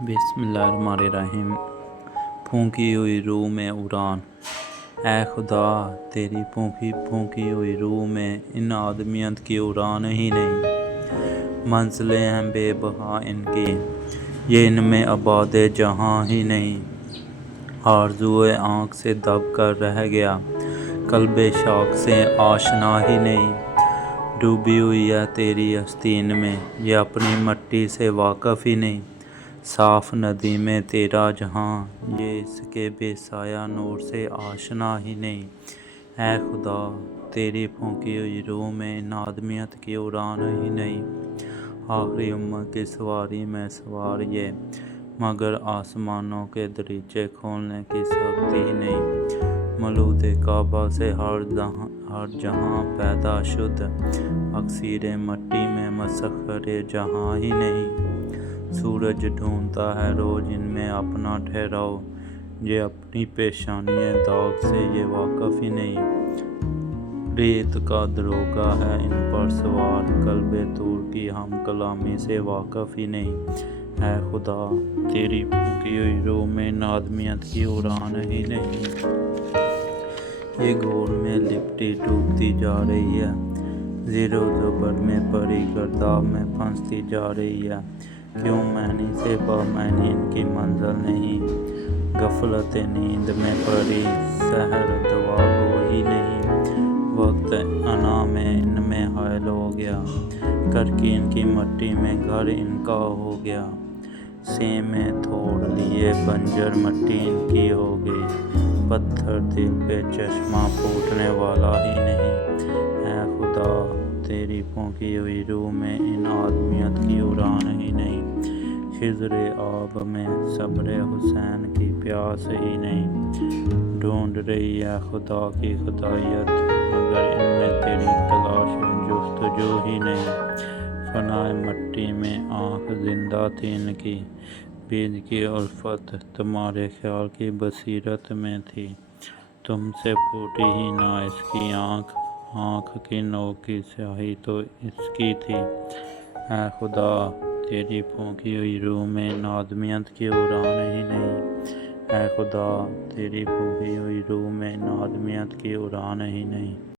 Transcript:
بسم اللہ الرحمن الرحیم۔ پھونکی ہوئی روح میں اڑان، اے خدا تیری پھونکی پھونکی ہوئی روح میں ان آدمیت کی اڑان ہی نہیں۔ منزلیں ہیں بے بہا ان کی، یہ ان میں آباد جہاں ہی نہیں۔ آرزوئے آنکھ سے دب کر رہ گیا، قلب شوق سے آشنا ہی نہیں۔ ڈوبی ہوئی ہے تیری ہستی ان میں، یہ اپنی مٹی سے واقف ہی نہیں۔ صاف ندی میں تیرا جہاں، یہ اس کے بے سایہ نور سے آشنا ہی نہیں۔ اے خدا تیری پھونکی ہوئی روح میں ان آدمیت کی اڑان ہی نہیں۔ آخری امت کی سواری میں سوار یہ، مگر آسمانوں کے دریچے کھولنے کی سختی ہی نہیں۔ مولود کعبہ سے ہر جہاں پیدا شد، اکسیر مٹی میں مسخر جہاں ہی نہیں۔ سورج ڈھونڈتا ہے روز ان میں اپنا ٹھہراؤ، یہ اپنی پیشانی داغ سے یہ واقف ہی نہیں۔ ریت کا داروغہ ہے ان پر سوار، قلب طور کی ہم کلامی سے واقف ہی نہیں۔ اے خدا تیری پھونکی ہوئی روح میں ان آدمیت کی اڑان ہی نہیں۔ یہ گور میں لپٹی ڈوبتی جا رہی ہے، زیر و زبر میں پری گرداب میں پھنستی جا رہی ہے۔ کیوں معنی سے بامعنی ان کی منزل نہیں، غفلت نیند میں پڑی سحر دعا گو ہی نہیں۔ وقت انا میں ان میں حائل ہو گیا، کرکی ان کی مٹی میں گھر ان کا ہو گیا۔ سیمیں توڑ لیے بنجر مٹی ان کی ہو گئی، پتھر دل پہ چشمہ پھوٹنے والا ہی نہیں۔ اے خدا تیری پھونکی ہوئی روح میں ان آدمیت کی اڑان ہی نہیں۔ خضر آب میں صبر حسین کی پیاس ہی نہیں۔ ڈھونڈ رہی ہے خدا کی خدائیت، مگر ان میں تیری تلاش جستجو ہی نہیں۔ فنائے مٹی میں آنکھ زندہ تھی ان کی، بیج کی الفت تمہارے خیال کی بصیرت میں تھی۔ تم سے پھوٹی ہی نہ اس کی آنکھ، آنکھ کی نوک کی سیاہی تو اس کی تھی۔ اے خدا تیری پھونکی ہوئی روح میں ان آدمیت کی اڑان ہی نہیں۔ اے خدا تیری پھونکی ہوئی روح میں ان آدمیت کی اڑان ہی نہیں۔